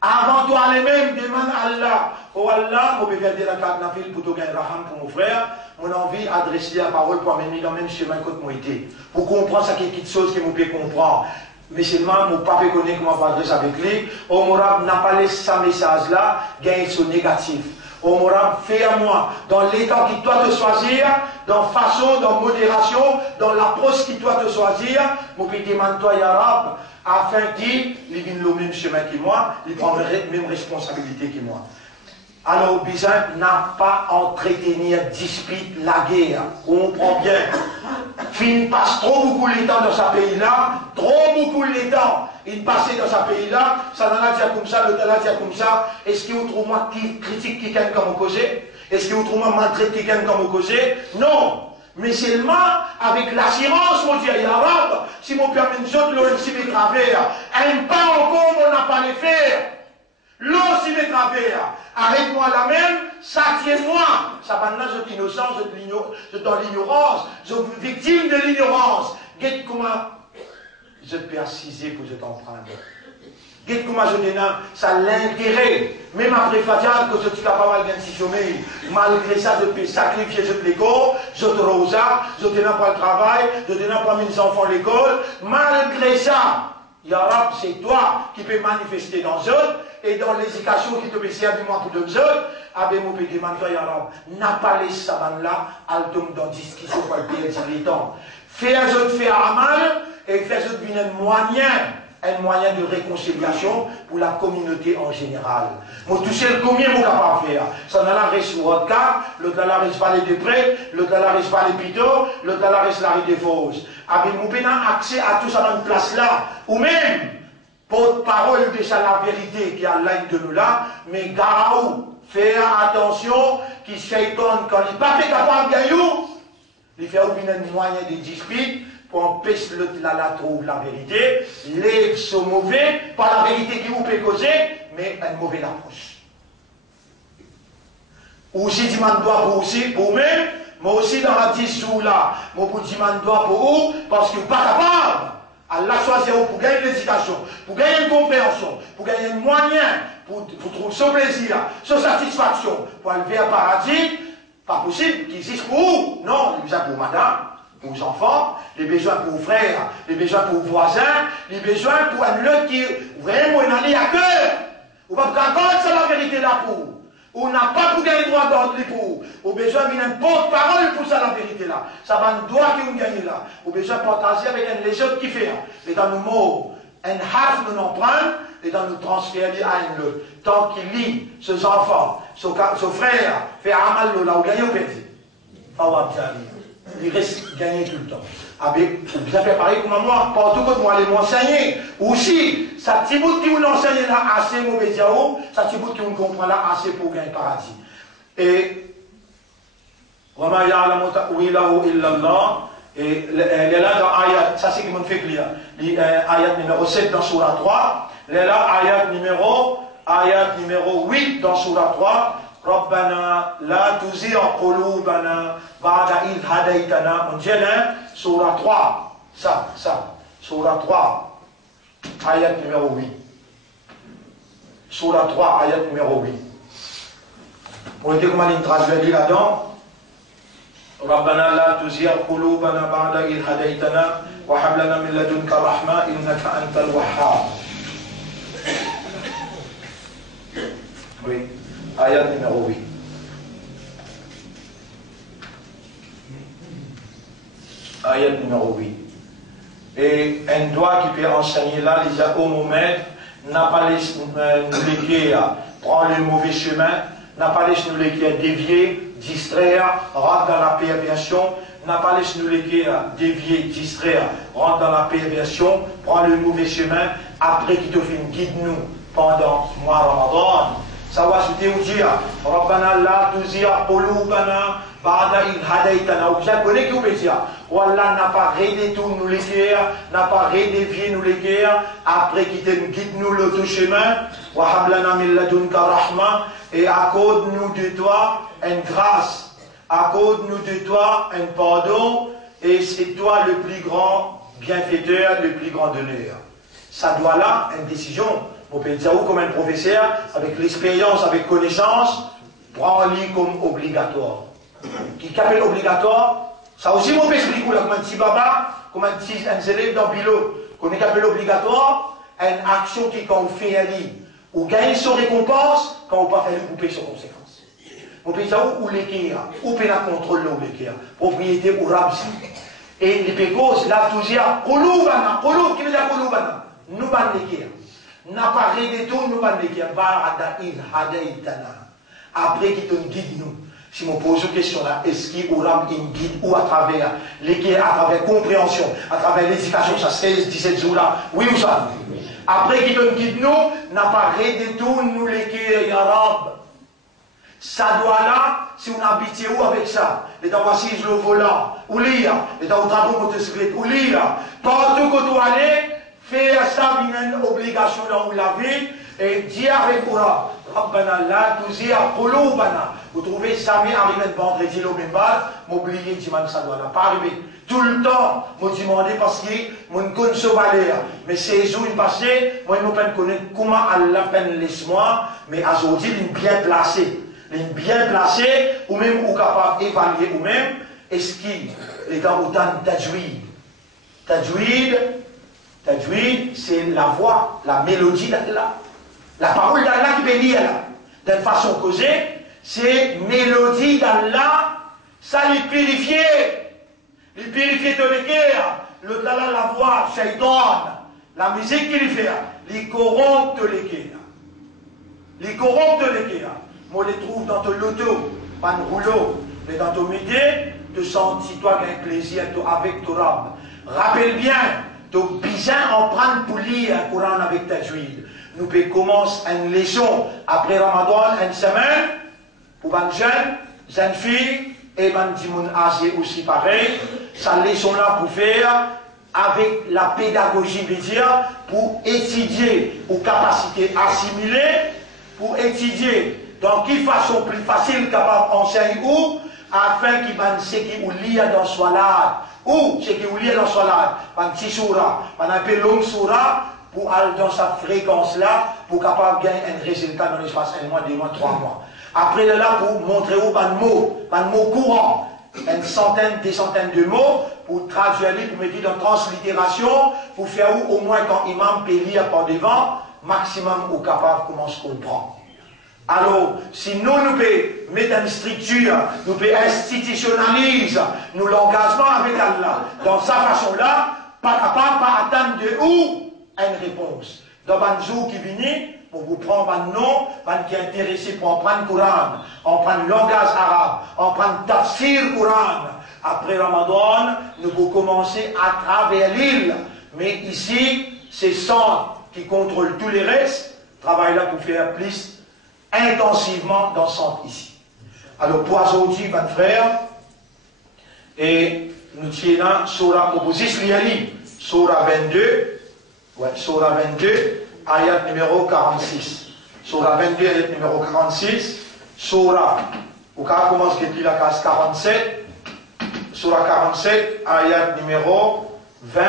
Avant toi, les mêmes demande à Allah. Oh Allah, je vais faire la carte de fil pour te gagner raham pour mon frère. Mon envie d'adresser la parole pour amener dans le même chemin que moi été. Pour comprendre ça, quelque chose que je peux comprendre. Mais seulement, mon papa connaît comment m'adresser avec lui. Oh Morab n'a pas laissé ce message là, gagner son négatif. Oh Morab, fais à moi, dans l'état qui doit te choisir, dans façon, dans modération, dans l'approche qui doit te choisir, mon petit demande-toi, Yarab, afin qu'il vienne le même chemin que moi, il prend la même responsabilité que moi. Alors, Bizan n'a pas entretenu dispute, la guerre. On comprend bien. Fin passe trop beaucoup de temps dans ce pays-là, trop beaucoup de temps. Il passe dans ce pays-là, ça n'en a dit comme ça, l'autre a dit comme ça. Est-ce qu'il y a autrement qui critique quelqu'un comme au causé? Est-ce qu'il y a autrement maltraite quelqu'un comme au causé? Non. Mais seulement avec l'assurance, mon Dieu, Yarab, si mon père me dit, l'on s'y met travers, un pas encore, on n'a pas les faire. L'eau s'y met travers. Arrête-moi la même, ça tient-moi. Ça va dans cette innocence, je dans l'ignorance, je suis victime de l'ignorance. Guette comment je peux assiser pour je t'emprunte. Guette comment je donne ça l'intérêt. Même après Fatiha, que je suis capable d'anticiper, malgré ça, je peux sacrifier je l'école, je te rosa, je te donne pas le travail, je te donne pas mes enfants à l'école. Malgré ça, Yarab, c'est toi qui peux manifester dans eux. Et dans l'éducation qui te peut servir moi pour deux autres, avec mon petit mandat, Yarab, n'a pas laissé ça là, elle tombe dans discussion pour le perdre les temps. Fais un autre faire amal, et fais un autre un moyen de réconciliation pour la communauté en général. Moi, tu sais combien vous capable de faire. Ça n'a la reste sur votre cas, l'autre là reste pas les déprés, l'autre là reste pas les pitots, l'autre là reste la rue des fausses. Avec mon accès à tout ça dans une place là, ou même, porte-parole de ça, la vérité qui a l'âme de nous là, mais garaou, faire attention, qui s'étonne quand il n'est pas fait capable de gagner, il fait un moyen de dispute pour empêcher la trouve la vérité, les sont mauvais, pas la vérité qui vous peut causer, mais une mauvaise approche. Ou si tu m'en dois pour aussi, pour même, moi aussi dans la 10 jours là, moi pour dire m'en dois pour vous, parce que vous pas capable. Allah choisit pour gagner l'éducation, pour gagner une compréhension, pour gagner un moyen, pour trouver son plaisir, son satisfaction, pour aller vers le paradis, pas possible qu'il existe pour vous. Non, il existe pour madame, aux enfants, les besoins pour frères, les besoins pour voisins, les besoins pour un autre qui vraiment est allé à cœur. On va pas compte c'est la vérité là pour. On n'a pas pour gagner droit d'ordre pour. On a besoin d'une porte-parole pour ça la vérité là. Ça va un droit qui on gagne là. On a besoin de partager avec les autres qui fait. Et dans nos mots, un half nous en prend et dans nous transférer à un autre. Tant qu'il lit, ses enfants, son frère, fait un mal là, on gagne au petit. Il reste gagné tout le temps. Avec, vous avez pareil comme moi, partout que moi, allez m'enseigner. Aussi, ça petit bout qui vous enseigne là assez mauvais diao, ça petit bout qui vous comprend là assez pour gagner le paradis. Et, et là dans ayat, ça c'est qui me fait clair. Ayat numéro 7 dans Surah 3. Là, ayat numéro 8 dans Surah 3. ربنا لا تزغ قلوبنا بعد إذ هديتنا. On dit Surah 3. Ça. Surah 3. Ayat numéro 8. Surah 3, ayat numéro 8. Pour dire comment il traduit là-dedans. ربنا لا تزغ قلوبنا بعد إذ هديتنا وهب لنا من لدنك رحمة إنك أنت الوهاب. Oui. Ayat numéro 8. Ayat numéro 8. Et un doigt qui peut enseigner là, les Mohamed n'a pas laissé nous les prendre le mauvais chemin, n'a pas laissé nous les dévier, distraire, rentrer dans la perversion, n'a pas laissé nous les dévier, distraire, rentrer dans la perversion, prendre le mauvais chemin, après qu'il te fait une guide nous pendant le mois Ramadan. Ça va se dire, Rabbana la tuzigh qulubana ba'da idh hadaytana. Vous savez qui peut dire, Allah n'a pas redétourné nous les guerres, n'a pas redévié nous les guerres, après qu'il te guide nous l'autre chemin, wa hab lana min ladunka rahma, et accorde-nous de toi une grâce, accorde-nous de toi un pardon, et c'est toi le plus grand bienfaiteur, le plus grand donneur. Ça doit là une décision. On peut dire comme un professeur, avec l'expérience, avec connaissance, prend-le comme obligatoire. Qui s'appelle obligatoire, ça aussi on peut expliquer comme un petit baba, comme un élève dans le pilote, qu'on est appelé obligatoire, une action qui quand on fait un lit, ou gagne son récompense, quand on ne peut pas faire couper ses conséquences. On peut dire où l'équerre, où peut la contrôler où l'équerre, propriété ou rabsi. Et les pécos, là, tout dire, Kouloubana, qui veut dire Kouloubana, nous ban l'équerre. N'a pas redétourné nous pas l'équerre, ba'da idh hadaytana. Après qu'il te guide nous. Si on pose une question là, est-ce qu'il aura une guide ou à travers l'équerre, à travers compréhension, à travers l'éducation, ça 16-17 jours là, oui ou ça? Après qu'il te guide nous, n'a pas redétourné nous l'équerre, ya Rab. Ça doit là, si on habite où avec ça, et dans voici le volant, ou lire, et dans le drapeau motocyclette, ou lire, partout que tu allais, faire ça, une obligation dans la vie, et dire avec moi, Rabbana la tuzigh qulubana. Vous trouvez ça, mais arrivé le vendredi, le même bas, m'oublier, ça doit pas arriver. Tout le temps, me demander parce que mon connais valeur. Mais ces jours passés, moi, je ne connais comment Allah peine laisse-moi, mais aujourd'hui, il est bien placé. Il est bien placé, ou même, ou capable d'évaluer, ou même, est-ce qu'il est dans autant de tajwid. Tajwid, c'est la voix, la mélodie d'Allah. La parole d'Allah qui peut dire là. D'une façon causée, c'est mélodie d'Allah, ça les purifier. Les purifier de l'équerre. Le d'Allah, la voix, shaitan, la musique qu'il fait, les corrompre de l'équerre. Les corrompre de l'équerre. Moi, je les trouve dans ton loto, pas de rouleau, mais dans ton idée, de sentir toi un plaisir avec ton rab. Rappelle bien. Donc, bien en prendre pour lire un Coran avec tajwid. Nous pouvons commencer une leçon après Ramadan, une semaine, pour les jeunes filles, et les gens âgés aussi pareil. Cette leçon-là pour faire avec la pédagogie, veut dire, pour étudier aux capacités assimilées, pour étudier dans quelle façon plus facile capable d'enseigner où, afin qu'ils puissent ce qu'ils lisent dans soi là. Ou ce qui vous lit dans la salat, un petit surah, un peu longue surah, pour aller dans sa fréquence là, pour capable gagner un résultat dans l'espace 1 mois, 2 mois, 3 mois. Après là, pour montrer où un mot courant, une centaine, des centaines de mots pour traduire, pour mettre dans translittération, pour faire au moins quand imam peut lire par devant, maximum au capable comment se comprendre. Alors, si nous pouvons mettre une structure, nous pouvons institutionnaliser nous l'engagement avec Allah, dans sa façon-là, pas capable de attendre de où une réponse. Dans un jour qui vient, pour vous prendre un nom, qui est intéressé pour prendre le Coran, on prend le langage arabe, on prend le tafsir Coran. Après Ramadan, nous pouvons commencer à travers l'île. Mais ici, c'est Centre qui contrôle tous les restes. Travail là pour faire plus intensivement dans le centre ici. Alors pour aujourd'hui, mes frères, et nous tiens sur la proposition liali, Surah 22, ouais, Surah 22, ayat numéro 46. Surah 22, ayat numéro 46, Surah, au cas commence à la case 47, Surah 47, ayat numéro 20,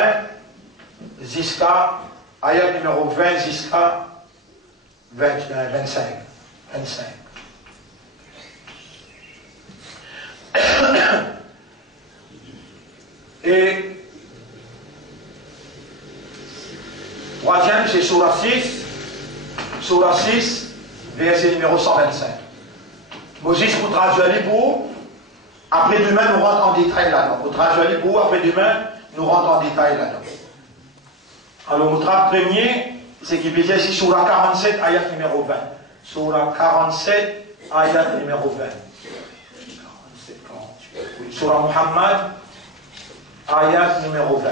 jusqu'à, ayat numéro 20 jusqu'à 25. 25. Et troisième, c'est Surah 6, verset numéro 125. Moses, vous traduisez pour, après demain, nous rentrons en détail là-dedans. Vous traduisez pour, après demain, nous rentrons en détail là-dedans. Alors, le premier, c'est qui disait ici, Surah 47, ayat numéro 20. Surah 47, ayat numéro 20. 47, 48. Surah Muhammad, ayat numéro 20.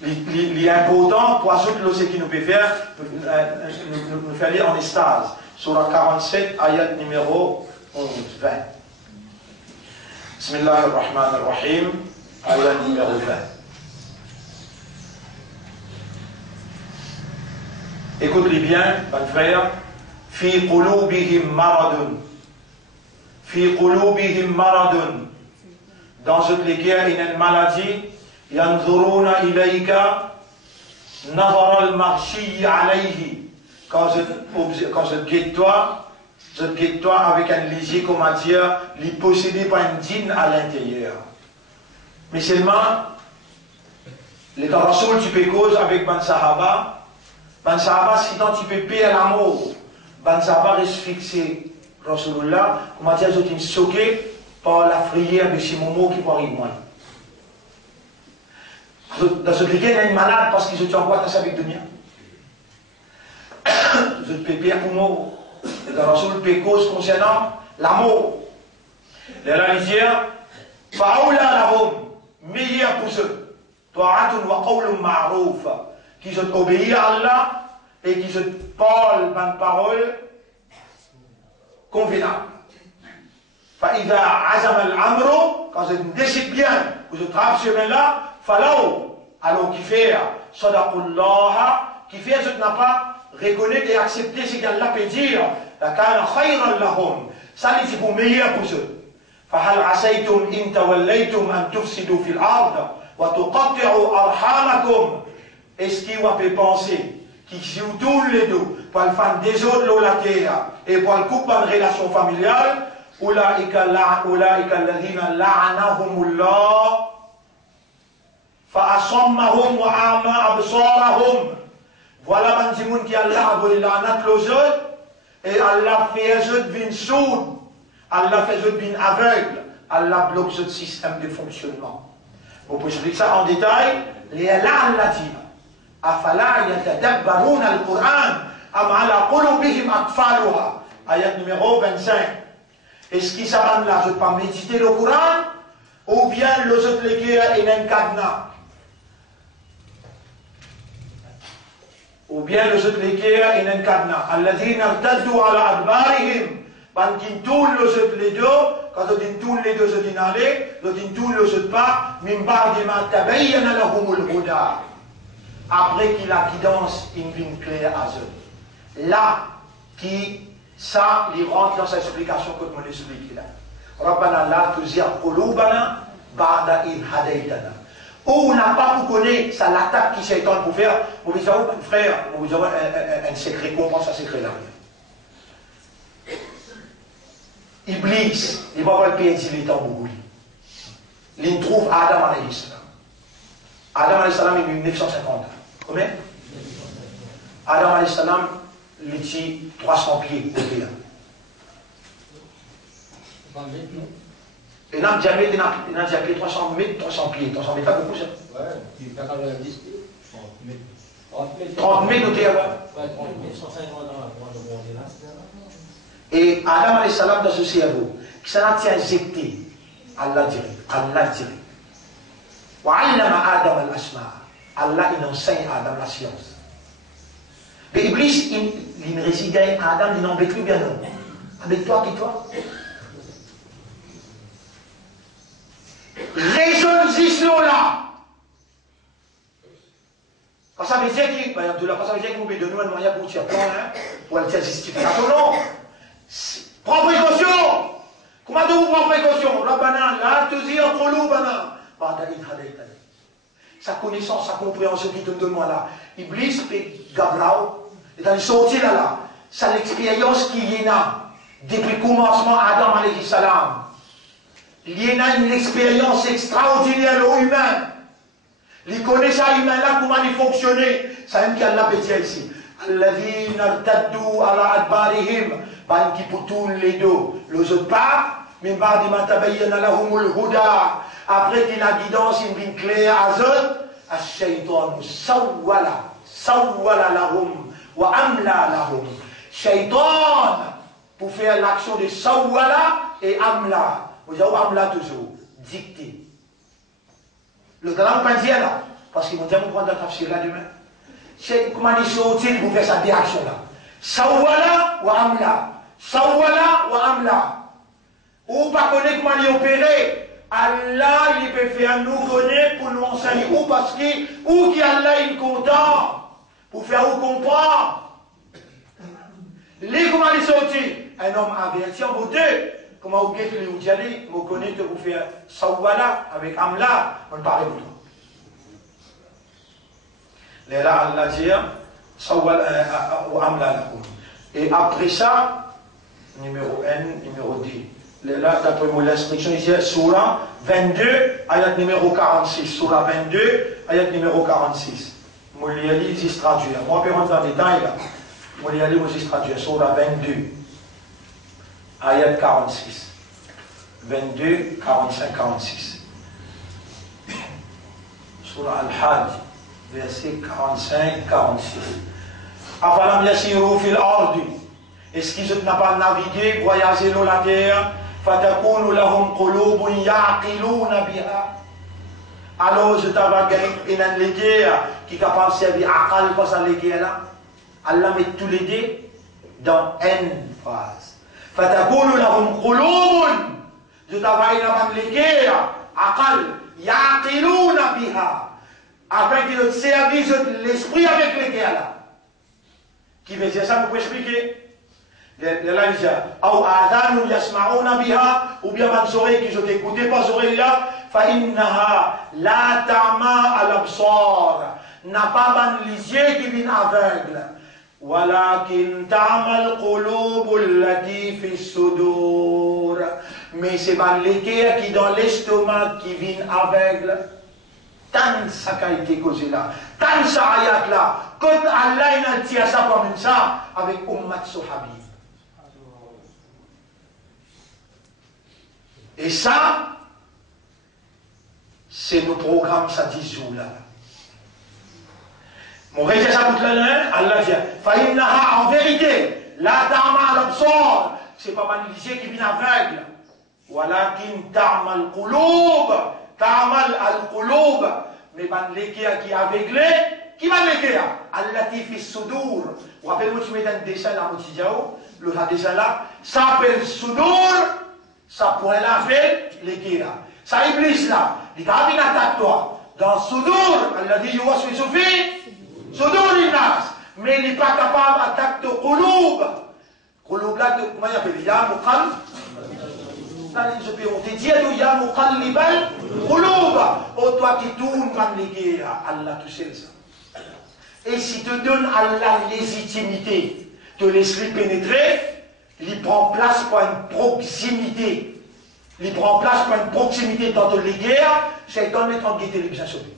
Il est important pour ce qui nous peut faire, nous faire lire en estase. Surah 47, ayat numéro 11, 20. Bismillahirrahmanirrahim, ayat numéro 20. Écoute-les bien, mon frère. Fi qulubihim maradun. Fi qulubihim maradun. Dans toutes les guerres, il y a une maladie. Yanzuruna ilayka nazar al-marshi alayhi. Quand je guette toi avec un léger, comment dire, il est possédé par un djinn à l'intérieur. Mais seulement, les Rasoul, tu peux cause avec Ben Sahaba. Ben Sahaba, si tant tu peux payer l'amour, Ben Sahaba reste fixé. Rasulullah, comment dire, ils sont choqués par la prière de Shimomo qui va arriver. Dans ce cas, il y a une malade parce qu'ils sont encore dans avec dunya. Vous êtes pépé pour mot. Dans Rasoul, peut cause concernant l'amour. Les religieux, fa'oula lahum, meilleur pour eux. Ta'atun wa qawlun ma'rouf. Qui ont obéi à Allah et qui ont parlé une parole convenable. فإذا عزم الأمر, quand je décide bien, que je travaille ce chemin-là, falaw, alors qui fait sadaqullah, qui fait je n'ai pas reconnaître et accepter ce qu'Allah peut dire, la kana khayran lahum, ça c'est pour meilleur pour eux. فهل عسيتم إن توليتم أن تفسدوا في الأرض وتقطعوا أرحامكم. Est-ce qu'il va penser qu'ils jouent tous les deux pour le faire des autres la terre et pour le couper une relation familiale? أولئك الذين لعنهم الله فأصمهم وأعمى أبصارهم. Voilà un petit monde qui Allah a volé l'anat aux autres et Allah fait eux devenir sourds, Allah fait eux devenir aveugles, Allah bloque ce système de fonctionnement. Vous pouvez expliquer ça en détail. Les Allah dit. أفلا يتدبرون القرآن أم على قلوبهم أقفالها. Ayat numéro 25. Est-ce qu'ils savent là, je ne peux pas méditer le Coran, ou bien les autres légués et un cadenas? Ou bien les autres légués et un cadenas. Alladhina irtaddu ala adbarihim. Quand ils tournent les autres les deux, quand ils tournent les deux, ils aller, quand ils tournent les autres pas, min ba'di ma tabayyana lahumul huda. Après qu'il a guidance, il vient clair à eux. Là, ça, il rentre dans sa explication que je l'explique là. Rabbana la tuzigh qulubana ba'da idh hadaytana. Où on n'a pas pour connaître, ça l'attaque qui Shaitan pour faire. Vous vous avez frère, vous avez un secret, comment ça secret là? Iblis, il va voir le pays il est en beaucoup. Il trouve Adam alayhi salam. Adam alayhi salam est 1950. Combien? Adam alayhi salam, il est 300 pieds au pays. Et là, jamais, il a déjà pied 300 mètres, 300 pieds. 300 mètres, pas beaucoup ça. Ouais, tu peux pas faire 10 pieds. 30 mètres au théâtre. Ouais, 30 mètres, 150 dans la. Et Adam alayhi salam dans ce cerveau, qui s'en a injecté, Allah dirait. Wa allama Adam al-asma. Allah, il enseigne à Adam la science. Mais Iblis, il ne réside à Adam, il n'embête plus bien non. Avec toi, qui toi? Raisonne là. Quand ça veut dire qu'il, par exemple, quand ça veut dire qu'il vous donne un moyen pour tirer pour aller justifier. Non. Prends précaution. Comment vous prendre précaution? La banane, là, tu dis entre l'eau, banane. Sa connaissance, sa compréhension qui te donne là. Iblis, Gabrao, et dans le sorti là. C'est l'expérience qu'il y a depuis le commencement Adam alayhi salam. Il y a une expérience extraordinaire humain. Il connaît ça humain là, comment il fonctionnait. Ça même qu'il a l'appétit ici. Alladhina irtaddu ala adbarihim. Ben qui pour tous les deux. Les autres pas. Min ba'di ma tabayyana lahumul huda. Après qu'il a guidance, il vient clair à eux. Ash-shaytan sawwala lahum wa amla lahum. Shaytan pour faire l'action de sawwala et amla. Vous avez amla toujours dicté. Le grand pas dire là, parce qu'ils vont dire, vous prendre la tafsir là demain. C'est comment ils sont utiles pour faire sa réaction là. Sawwala wa amla. Sawwala wa amla. Ou pas connaître comment il opérer. Allah, il peut faire nous connaître pour nous enseigner. Ou parce qu'il, ou qui Allah il est content. Pour faire ou comprendre. Les comment ils sont utiles. Un homme averti en vos deux. Comment vous guettez les outils, vous connaissez que vous faites Sawwala avec Amla, on parle de tout. Là, Allah dit Sawwala ou Amla. Et après ça, numéro 1, numéro 10. Là, d'après l'instruction ici, Surah 22, ayat numéro 46. Surah 22, ayat numéro 46. Mouliali, il traduit. Moi, je vais rentrer dans les détails là. Mouliali, il traduit. Surah 22. Ayat 46. 22, 45, 46. Surah Al-Hajj, verset 45, 46. Afalam yasiru fil ardi. Est-ce qu'ils n'ont pas navigué, voyagé dans la terre? Fatakunu lahum qulubun ya'qiluna biha. Alors je t'avais gagné une légué qui est capable de servir aqal pas sa légué là. Allah met tous les deux dans une phrase. Fatakunu lahum qulubun. Je t'avais une légué aqal ya'qiluna biha. Afin qu'ils servent l'esprit avec légué là. Qui veut dire ça, vous pouvez expliquer? Là, il dit, ou bien les oreilles qui ont écouté, pas les oreilles là, فإنها لا تعمى الأبصار, n'a pas les yeux qui viennent aveugles, ولكن تعمى القلوب التي في الصدور, mais c'est les cœurs qui dans l'estomac qui viennent aveugles. Tant ça a été causé là, tant ça ayat là, quand Allah il a tiré ça comme ça avec Ummat Sohabi. Et ça, c'est nos programmes, ça 10 jours là. Mon rêve, ça toute l'année, Allah dit, Fa'innaha, en vérité, la ta'ma al-absar, c'est pas manisé qui vient aveugle. Walakin ta'ma al-qulub, ta'ma al-qulub, mais ban l'équerre qui est aveuglé, qui va l'équerre? Al-latif is-sudur. Vous rappelez-moi, tu mets un dessin dans Moutidiao, le dessin là, ça s'appelle sudur. Ça pourrait la faire, les guerres. Ça iblis là, il a une attaque toi. Dans Soudour, elle a dit, Youa suis Soufi, Soudour l'Inas. Mais il n'est pas capable d'attaquer le Kouloub. Kouloub là, comment il appelle? Ya Moukal. On te dit, Ya Moukal Libal, Kouloub. Oh, toi qui tournes dans les guerres, Allah tout seul ça. Et si te donne Allah légitimité, te laisserait pénétrer, il prend place pour une proximité. Il prend place pour une proximité dans toutes les guerres. Shaitan est en guetter les bien sauvés.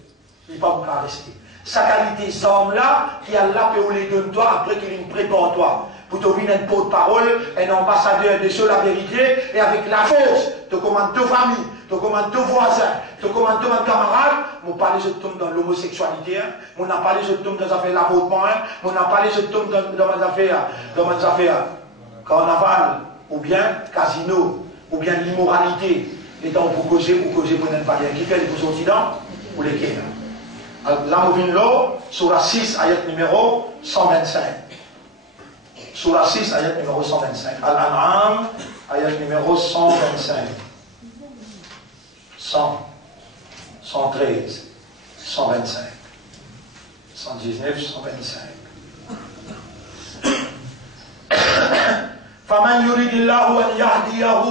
Il n'est pas bon à rester. Sa qualité, ces hommes-là, qui Allah peut les donner toi après qu'il nous prépare toi. Pour te venir un porte-parole, un ambassadeur de sur la vérité, et avec la force, te commande ta famille, te commande tes voisins, te commande tes camarades. On parle de tombe dans l'homosexualité, on a parlé de tombe dans les affaires de l'avortement, on a parlé de tombe dans les affaires carnaval, ou bien casino, ou bien l'immoralité. Les temps pour causer pour ne pas dire. Qui fait les Occident ou les Kenya. Là, on vient là, sur la 6, ayat numéro 125. Sur la 6, ayat numéro 125. Al-An'am, ayat numéro 125. 100, 113, 125, 119, 125. فَمَنْ يُرِدِ اللَّهُ أَنْ يَهْدِيَهُ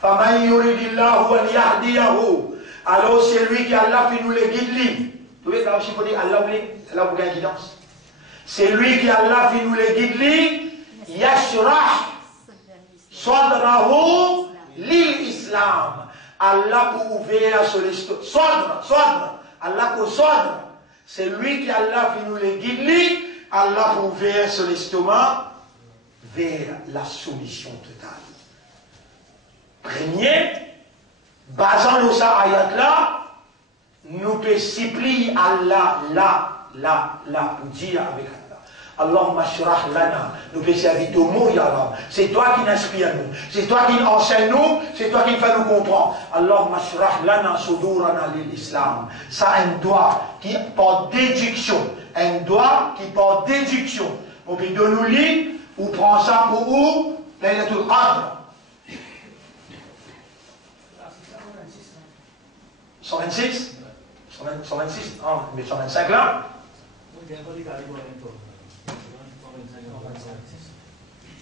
فَمَنْ يُرِدِ اللَّهُ أَنْ يَهْدِيَهُ. Alors c'est lui qui Allah fait nous les guides. Vous voyez, là aussi, il faut dire Allah vous gagne guidance. C'est lui qui Allah fait nous les guides. Yashrah sadrahu lil Islam. Allah pour ouvrir sur les Sadr. Allah pour Sadr. C'est lui qui Allah fait nous les guides. Allah pour ouvrir sur l'estomac vers la soumission totale. Premier, basant le sa ayat là, nous peut supplier Allah, là, pour dire avec Allah. Allahumma shrah lana, nous peut servir au mot, ya Rab. C'est toi qui n'inspire nous, c'est toi qui enseigne nous, c'est toi qui fait nous comprendre. Allahumma shrah lana sudurana l'islam. Ça, un doigt qui porte déduction, On peut nous lire, ou prend ça pour où? Laylatul Qadr. 126 126 ah, mais 125 là.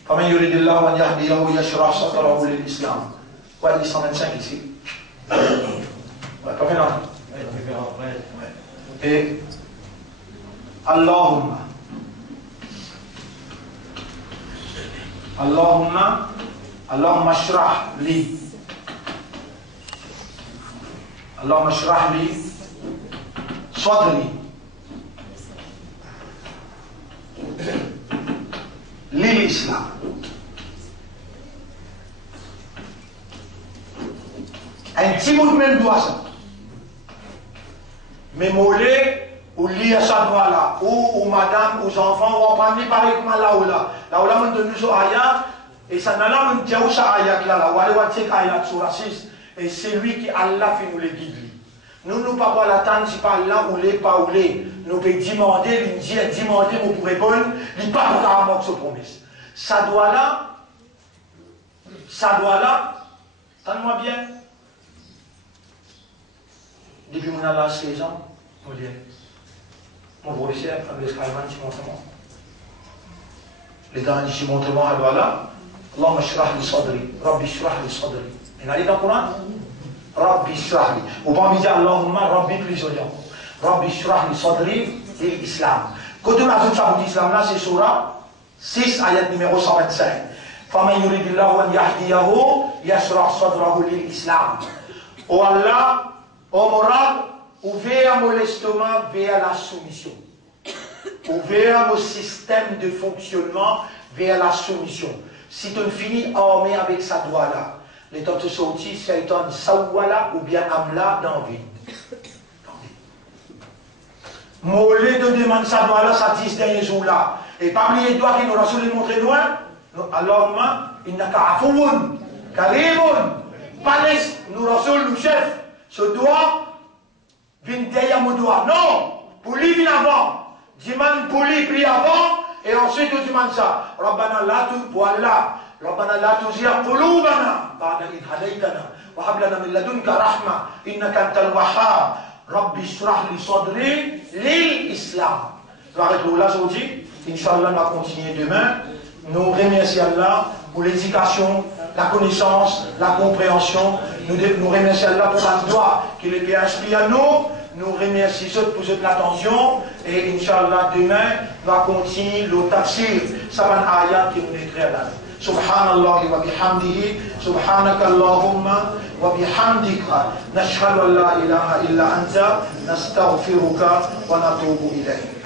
فَمَنْ يُرِدِ اللَّهُ أَنْ يَهْدِيَهُ يَشْرَحْ صَدْرَهُ لِلْإِسْلَامِ. Ouais, il dit 125 ici. Ouais, pas maintenant. Et Allahumma shrah li. Allahumma shrah li sadri lil Islam. Un petit bout de même doigt ça. Mais mollet ou lire ça doigt là, ou madame, ou enfants, ou on prend pareil comme là ou là. Là où là, on donne nous ayat, et ça n'a pas dit où ça ayat là, ou allez voir ayat sur la 6, et c'est lui qui Allah fait nous les guider. Nous ne pas l'attendre si par là ou les, pas ou les. Nous pouvons demander, vous pouvez répondre, il n'y a pas pour carrément ce promesse. Ça doit là, attends-moi bien. Depuis mon âge 16 ans, on dit, mon professeur, avec Skyman, tu montres moi. Les gens disent, tu montres moi, alors là, Allahumma shrah li sadri, Rabbi shrah li sadri. Il y a dans le Coran? Rabbi shrah li. Ou pas me dire Allahumma Rabbi plus orienté. Rabbi shrah li sadri, c'est l'islam. Quand on a fait l'islam là, c'est surah 6, ayat numéro 125. فَمَنْ يُرِدِ اللَّهُ أَنْ يَهْدِيَهُ يَشْرَحْ صَدْرَهُ لِلْإِسْلَامِ. Oh Allah, oh Morad, ouvert mon estomac vers la soumission. Ouvert mon système de fonctionnement vers la soumission. Si tu finis armé avec sa doigt là, les temps de sortir, c'est un sawala ou bien amla dans le vide. Mollet de demande sa doigt là, ça 10 derniers jours là. Et parmi les doigts qui nous ont les montrer loin, alors, il n'a qu'à affouer, Karimon, Panis, nous avons le chef, ce doigt, vient derrière mon doigt. Non, pour lui, vient avant. Dimande pour lui, prie avant, et ensuite, tu demandes ça. Rabbana la tu, voilà. Rabbana la tuzigh qulubana, ba'da idh hadaytana, wa hab lana min ladunka rahma, innaka antal wahhab. Rabbi shrah li sadri lil Islam. Je vais arrêter là aujourd'hui. Inch'Allah, on va continuer demain. Nous remercions Allah pour l'éducation, la connaissance, la compréhension. Nous remercions Allah pour la doigt qu'il est inspiré à nous. Nous remercions pour cette attention. Et Inch'Allah, demain, nous va continuer le tafsir. Ça va être ayat qui nous écrit là. Subhanallah wa bihamdihi, Subhanaka Allahumma wa bihamdika, nashhadu an la ilaha illa anta, nastaghfiruka wa natubu ilayk.